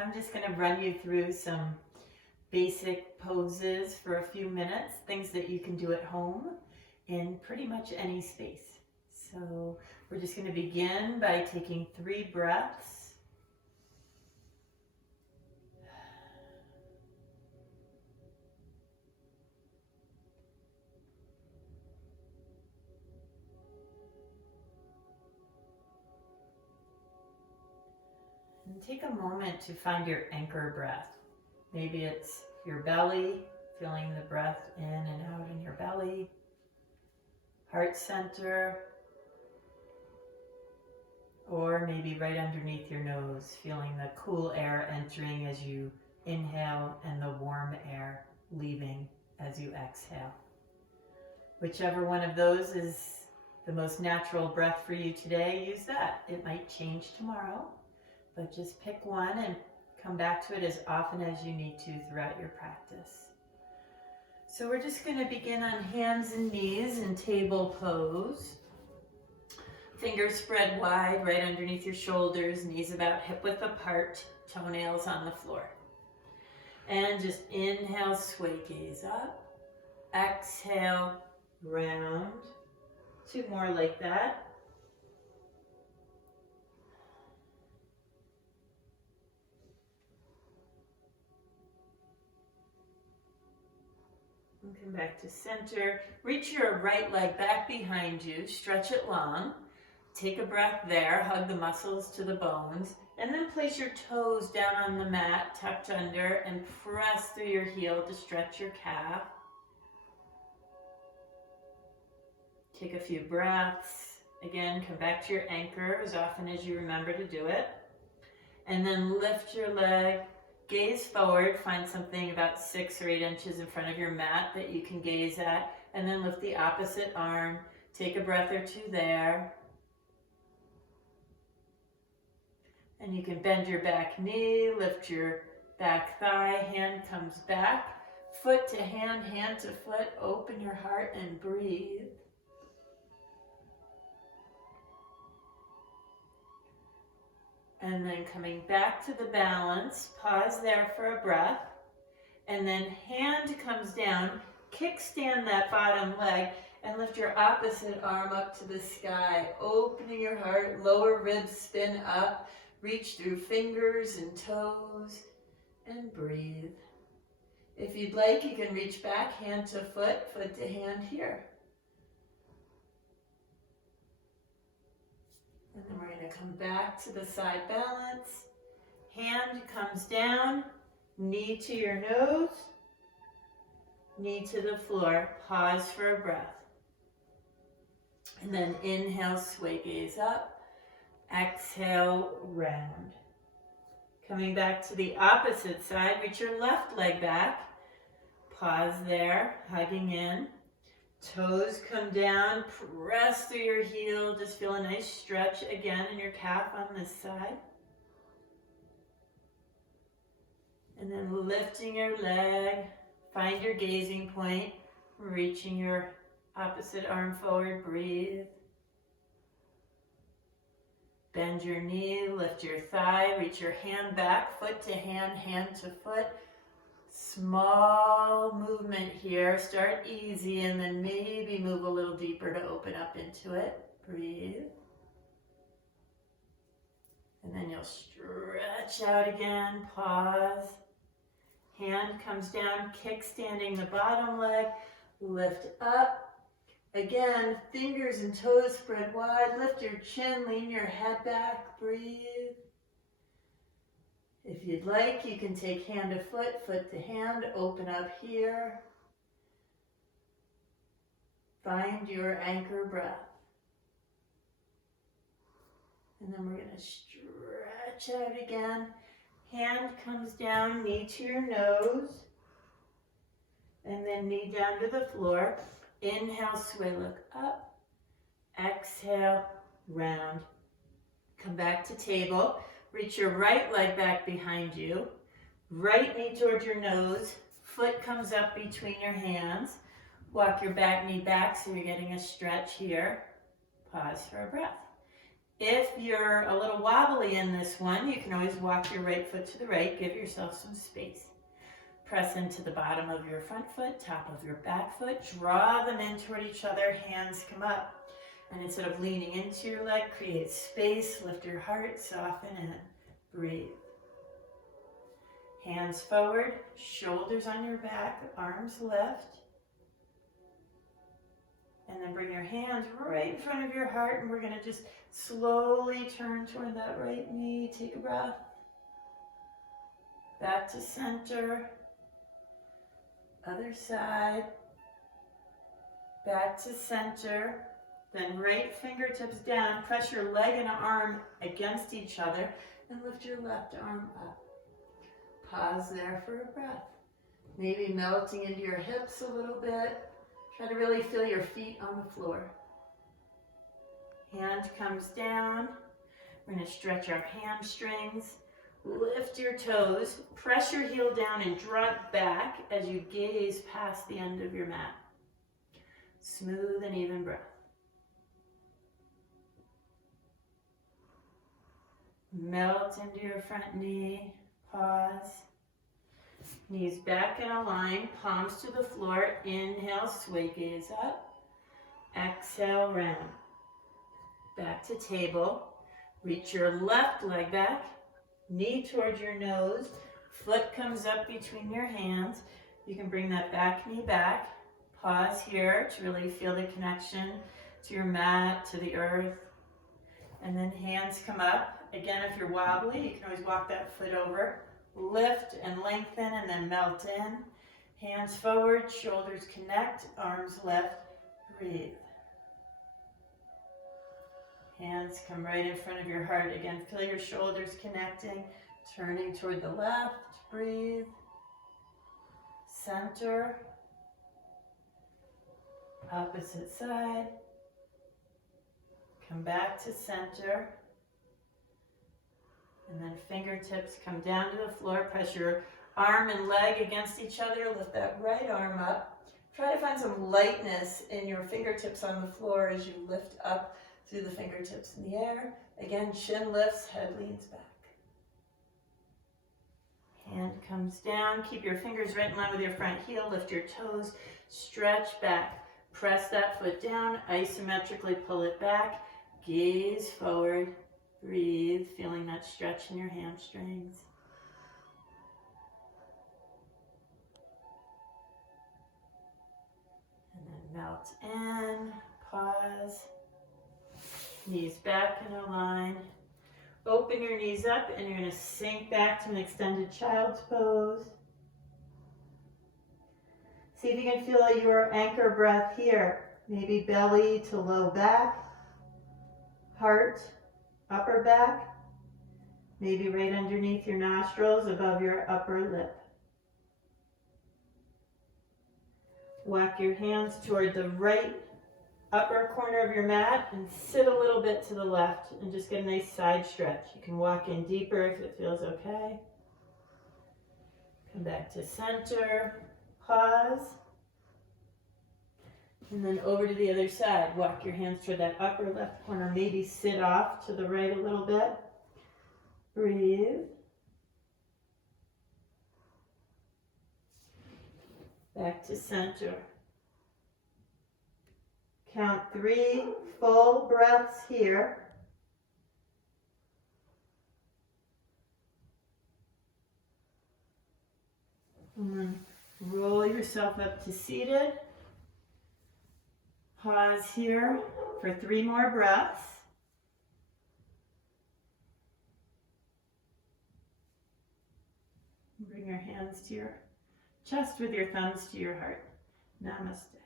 I'm just going to run you through some basic poses for a few minutes, things that you can do at home in pretty much any space. So we're just going to begin by taking 3 breaths. And take a moment to find your anchor breath. Maybe it's your belly, feeling the breath in and out in your belly, heart center, or maybe right underneath your nose, feeling the cool air entering as you inhale and the warm air leaving as you exhale. Whichever one of those is the most natural breath for you today, use that. It might change tomorrow, but just pick one and come back to it as often as you need to throughout your practice. So we're just going to begin on hands and knees in table pose. Fingers spread wide right underneath your shoulders, knees about hip width apart, toenails on the floor. And just inhale, sway gaze up. Exhale, round. 2 more like that. And come back to center. Reach your right leg back behind you, stretch it long. Take a breath there, hug the muscles to the bones, and then place your toes down on the mat, tucked under, and press through your heel to stretch your calf. Take a few breaths. Again, come back to your anchor as often as you remember to do it. And then lift your leg, gaze forward, find something about 6 or 8 inches in front of your mat that you can gaze at, and then lift the opposite arm. Take a breath or 2 there. And you can bend your back knee, lift your back thigh, hand comes back, foot to hand to foot, open your heart and breathe. And then coming back to the balance, pause there for a breath, and then hand comes down, kickstand that bottom leg, and lift your opposite arm up to the sky, opening your heart, lower ribs spin up. Reach through fingers and toes and breathe. If you'd like, you can reach back, hand to foot, foot to hand here. And then we're going to come back to the side balance. Hand comes down, knee to your nose, knee to the floor. Pause for a breath. And then inhale, sway gaze up. Exhale, round. Coming back to the opposite side, reach your left leg back. Pause there, hugging in. Toes come down, press through your heel. Just feel a nice stretch again in your calf on this side. And then lifting your leg, find your gazing point, reaching your opposite arm forward, breathe. Bend your knee, lift your thigh, reach your hand back, foot to hand to foot. Small movement here. Start easy and then maybe move a little deeper to open up into it. Breathe. And then you'll stretch out again, pause. Hand comes down, kickstanding the bottom leg, lift up. Again, fingers and toes spread wide. Lift your chin, lean your head back, breathe. If you'd like, you can take hand to foot, foot to hand, open up here. Find your anchor breath. And then we're going to stretch out again. Hand comes down, knee to your nose, and then knee down to the floor. Inhale, sway, look up. Exhale, round. Come back to table. Reach your right leg back behind you. Right knee towards your nose. Foot comes up between your hands. Walk your back knee back so you're getting a stretch here. Pause for a breath. If you're a little wobbly in this one, you can always walk your right foot to the right, give yourself some space. Press into the bottom of your front foot, top of your back foot, draw them in toward each other, hands come up. And instead of leaning into your leg, create space, lift your heart, soften in, breathe. Hands forward, shoulders on your back, arms lift. And then bring your hands right in front of your heart, and we're going to just slowly turn toward that right knee. Take a breath. Back to center. Other side. Back to center. Then right fingertips down. Press your leg and arm against each other and lift your left arm up. Pause there for a breath. Maybe melting into your hips a little bit. Try to really feel your feet on the floor. Hand comes down. We're going to stretch our hamstrings. Lift your toes. Press your heel down and draw it back as you gaze past the end of your mat. Smooth and even breath. Melt into your front knee. Pause. Knees back in a line, palms to the floor. Inhale, sway gaze up. Exhale, round. Back to table. Reach your left leg back. Knee towards your nose. Foot comes up between your hands. You can bring that back knee back. Pause here to really feel the connection to your mat, to the earth. And then hands come up. Again, if you're wobbly, you can always walk that foot over. Lift and lengthen and then melt in. Hands forward, shoulders connect, arms lift, breathe. Hands come right in front of your heart. Again, feel your shoulders connecting, turning toward the left, breathe. Center. Opposite side. Come back to center. And then fingertips come down to the floor. Press your arm and leg against each other. Lift that right arm up. Try to find some lightness in your fingertips on the floor as you lift up through the fingertips in the air. Again, chin lifts, head leans back. Hand comes down. Keep your fingers right in line with your front heel. Lift your toes. Stretch back. Press that foot down. Isometrically pull it back. Gaze forward. Breathe, feeling that stretch in your hamstrings. And then melt in, pause. Knees back in a line. Open your knees up and you're going to sink back to an extended child's pose. See if you can feel your anchor breath here. Maybe belly to low back, heart, upper back, maybe right underneath your nostrils, above your upper lip. Walk your hands toward the right upper corner of your mat and sit a little bit to the left and just get a nice side stretch. You can walk in deeper if it feels okay. Come back to center, pause. And then over to the other side. Walk your hands toward that upper left corner. Maybe sit off to the right a little bit. Breathe. Back to center. Count 3 full breaths here. And then roll yourself up to seated. Pause here for 3 more breaths. Bring your hands to your chest with your thumbs to your heart. Namaste.